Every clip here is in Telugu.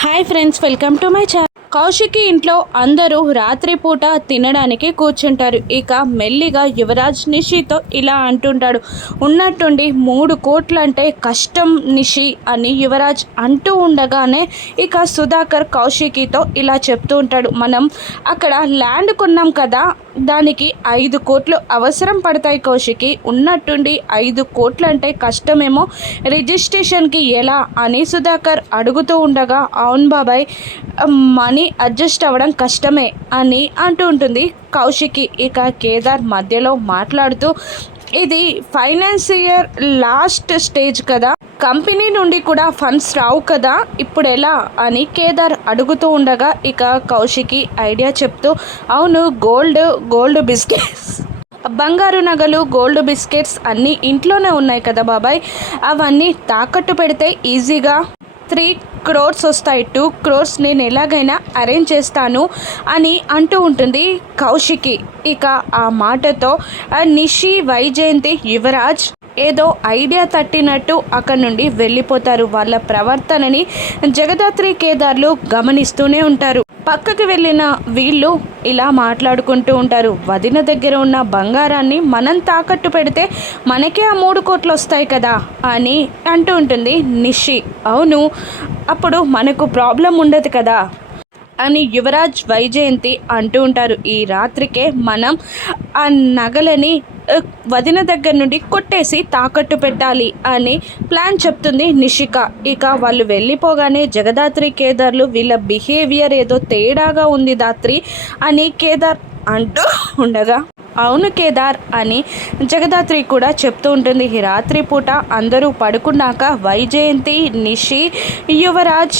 Hi friends welcome to my channel. Kaushiki ఇంట్లో అందరూ రాత్రిపూట తినడానికి కూర్చుంటారు. ఇక మెల్లిగా యువరాజ్ నిషితో ఇలా అంటుంటాడు. ఉన్నట్టుండి మూడు కోట్లు అంటే కష్టం నిషి అని యువరాజ్ అంటూ ఉండగానే ఇక సుధాకర్ కౌశికితో ఇలా చెప్తూ ఉంటాడు. మనం అక్కడ ల్యాండ్ కొన్నాం కదా దానికి ఐదు కోట్లు అవసరం పడతాయి కౌశికి. ఉన్నట్టుండి ఐదు కోట్లు అంటే కష్టమేమో. రిజిస్ట్రేషన్కి ఎలా? అని సుధాకర్ అడుగుతూ ఉండగా అవును బాబాయ్ మనీ అడ్జస్ట్ అవ్వడం కష్టమే అని అంటూ ఉంటుంది కౌశికి. ఇక కేదార్ మధ్యలో మాట్లాడుతూ ఇది ఫైనాన్సియర్ లాస్ట్ స్టేజ్ కదా. కంపెనీ నుండి కూడా ఫండ్స్ రావు కదా ఇప్పుడు ఎలా అని కేదార్ అడుగుతూ ఉండగా ఇక కౌశికి ఐడియా చెప్తూ అవును గోల్డ్ గోల్డ్ బిస్కెట్స్. బంగారు నగలు గోల్డ్ బిస్కెట్స్ అన్నీ ఇంట్లోనే ఉన్నాయి కదా బాబాయ్. అవన్నీ తాకట్టు పెడితే ఈజీగా. త్రీ క్రోర్స్ వస్తాయి టూ క్రోర్స్ నేను ఎలాగైనా అరేంజ్ చేస్తాను అని అంటూ ఉంటుంది కౌశికి. ఇక ఆ మాటతో నిషి వైజయంతి యువరాజ్ ఏదో ఐడియా తట్టినట్టు అక్కడి నుండి వెళ్ళిపోతారు. వాళ్ళ ప్రవర్తనని జగదాత్రి కేదార్లు గమనిస్తూనే ఉంటారు. పక్కకి వెళ్ళిన వీళ్ళు ఇలా మాట్లాడుకుంటూ ఉంటారు. వదిన దగ్గర ఉన్న బంగారాన్ని మనం తాకట్టు పెడితే మనకే ఆ మూడు కోట్లు వస్తాయి కదా అని అంటూ ఉంటుంది నిషి. అవును అప్పుడు మనకు ప్రాబ్లం ఉండదు కదా. అని యువరాజ్ వైజయంతి అంటూ ఉంటారు. ఈ రాత్రికే మనం ఆ నగలని వదిన దగ్గర నుండి కొట్టేసి తాకట్టు పెట్టాలి అని ప్లాన్ చెప్తుంది నిషిక. ఇక వాళ్ళు వెళ్ళిపోగానే జగదాత్రి కేదార్లు వీళ్ళ బిహేవియర్ ఏదో తేడాగా ఉంది దాత్రి అని కేదార్ అంటూ ఉండగా అవును కేదార్ అని జగదాత్రి కూడా చెప్తూ ఉంటుంది. ఈ రాత్రి పూట అందరూ పడుకున్నాక వైజయంతి నిషి యువరాజ్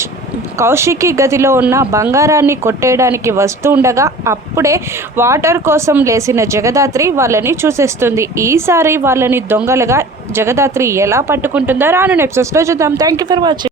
కౌశికి గదిలో ఉన్న బంగారాన్ని కొట్టేయడానికి వస్తూ ఉండగా అప్పుడే వాటర్ కోసం లేసిన జగదాత్రి వాళ్ళని చూసేస్తుంది. ఈసారి వాళ్ళని దొంగలుగా జగదాత్రి ఎలా పట్టుకుంటుందో రాను నెప్సెస్లో చూద్దాం. Thank you for watching